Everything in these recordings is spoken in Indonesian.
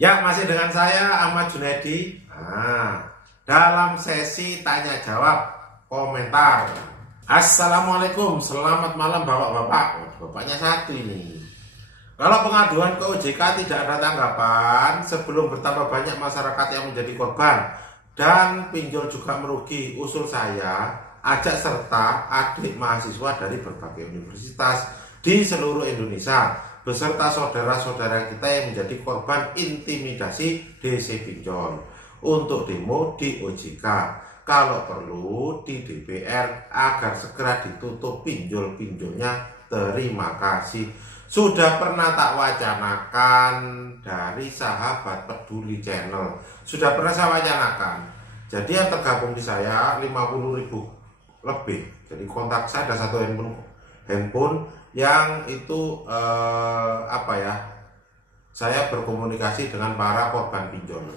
Ya, masih dengan saya Ahmad Junaidi. Dalam sesi tanya jawab komentar. Assalamualaikum, selamat malam bapak-bapak. Bapaknya satu ini. Kalau pengaduan ke OJK tidak ada tanggapan sebelum bertambah banyak masyarakat yang menjadi korban dan pinjol juga merugi, usul saya ajak serta adik mahasiswa dari berbagai universitas di seluruh Indonesia beserta saudara-saudara kita yang menjadi korban intimidasi DC pinjol untuk demo di OJK, kalau perlu di DPR agar segera ditutup pinjol-pinjolnya. Terima kasih. Sudah pernah tak wacanakan dari sahabat peduli channel, sudah pernah saya wacanakan. Jadi yang tergabung di saya 50.000 lebih. Jadi kontak saya ada satu handphone yang itu saya berkomunikasi dengan para korban pinjol.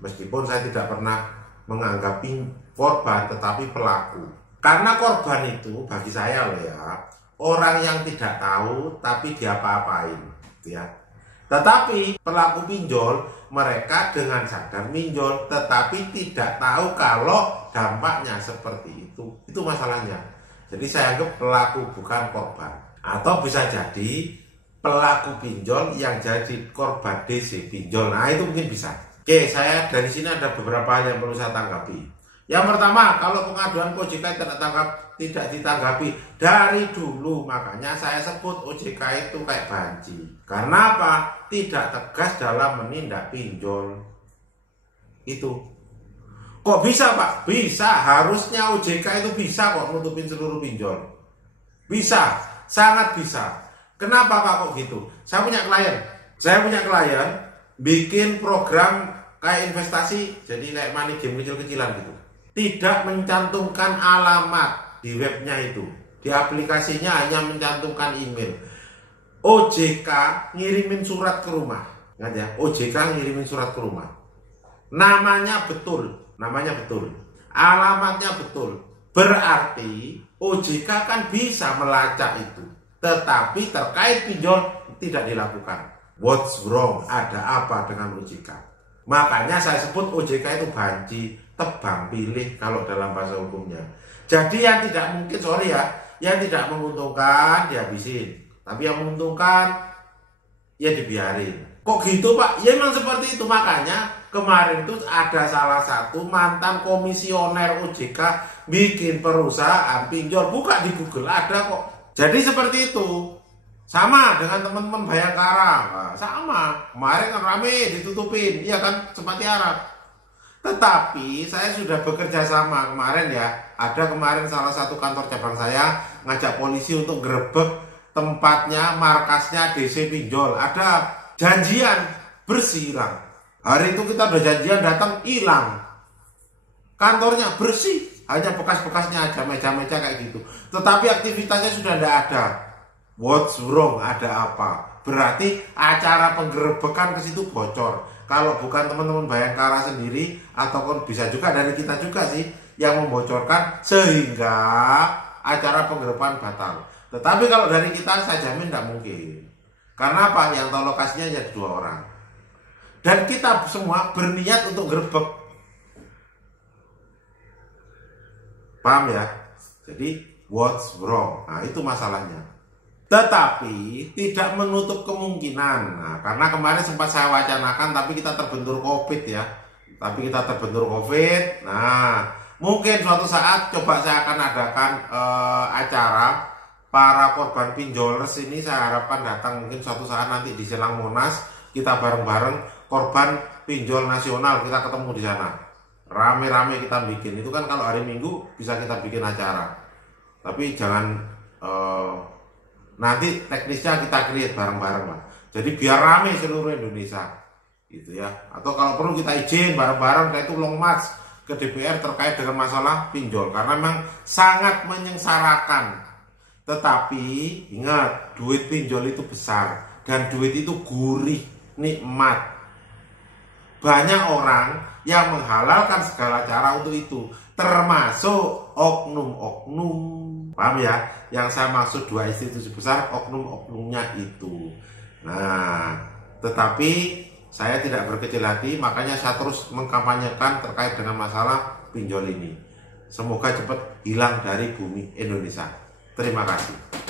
Meskipun saya tidak pernah menganggap korban tetapi pelaku. Karena korban itu bagi saya orang yang tidak tahu tapi diapa-apain ya. Tetapi pelaku pinjol, mereka dengan sadar pinjol tetapi tidak tahu kalau dampaknya seperti itu. Itu masalahnya. Jadi saya anggap pelaku bukan korban. Atau bisa jadi pelaku pinjol yang jadi korban DC pinjol. Nah, itu mungkin bisa. Oke, saya dari sini ada beberapa hal yang perlu saya tanggapi. Yang pertama, kalau pengaduan ke OJK tidak ditanggapi dari dulu, makanya saya sebut OJK itu kayak banci. Karena apa? Tidak tegas dalam menindak pinjol. Itu. Kok bisa, Pak? Bisa. Harusnya OJK itu bisa kok nutupin seluruh pinjol. Bisa. Sangat bisa. Kenapa Pak kok gitu? Saya punya klien bikin program kayak investasi, jadi kayak money game kecil-kecilan gitu. Tidak mencantumkan alamat di webnya itu. Di aplikasinya hanya mencantumkan email. OJK ngirimin surat ke rumah. Ingat ya, OJK ngirimin surat ke rumah. Namanya betul. Alamatnya betul. Berarti OJK kan bisa melacak itu. Tetapi terkait pinjol tidak dilakukan. What's wrong? Ada apa dengan OJK? Makanya saya sebut OJK itu banci, tebang pilih kalau dalam bahasa hukumnya. Jadi yang tidak mungkin, yang tidak menguntungkan dihabisin. Tapi yang menguntungkan ya dibiarin. Kok gitu Pak? Ya memang seperti itu. Makanya kemarin itu ada salah satu mantan komisioner OJK bikin perusahaan pinjol. Buka di Google, ada kok. Jadi seperti itu. Sama dengan teman-teman Bayangkara. Sama. Kemarin kan rame ditutupin. Iya kan, seperti Arab. Tetapi saya sudah bekerja sama kemarin ya. Ada kemarin salah satu kantor cabang saya ngajak polisi untuk gerebek tempatnya, markasnya DC pinjol. Ada janjian bersih hilang. Hari itu kita udah janjian datang hilang. Kantornya bersih, hanya bekas-bekasnya aja, meja-meja kayak gitu. Tetapi aktivitasnya sudah tidak ada. What's wrong? Ada apa? Berarti acara penggerebekan ke situ bocor. Kalau bukan teman-teman Bayangkara sendiri, ataupun bisa juga dari kita juga sih yang membocorkan sehingga acara penggerebekan batal. Tetapi kalau dari kita saya jamin tidak mungkin. Karena apa? Yang tahu lokasinya hanya 2 orang. Dan kita semua berniat untuk gerebek. Paham ya? Jadi what's wrong? Nah, itu masalahnya. Tetapi tidak menutup kemungkinan. Nah, karena kemarin sempat saya wacanakan, tapi kita terbentur COVID ya. Nah, mungkin suatu saat coba saya akan adakan acara para korban pinjolers ini. Saya harapkan datang mungkin suatu saat nanti di Silang Monas. Kita bareng-bareng korban pinjol nasional, kita ketemu di sana. Rame-rame kita bikin. Itu kan kalau hari Minggu bisa kita bikin acara. Tapi jangan nanti teknisnya kita create bareng-bareng lah. Jadi biar rame seluruh Indonesia gitu ya. Atau kalau perlu kita izin bareng-bareng kayak itu long march ke DPR terkait dengan masalah pinjol. Karena memang sangat menyengsarakan. Tetapi ingat, duit pinjol itu besar. Dan duit itu gurih, nikmat. Banyak orang yang menghalalkan segala cara untuk itu. Termasuk oknum-oknum. Paham ya? Yang saya maksud 2 institusi besar, oknum-oknumnya itu. Nah, tetapi Saya tidak berkecil hati, makanya saya terus mengkampanyekan terkait dengan masalah pinjol ini. Semoga cepat hilang dari bumi Indonesia. Terima kasih.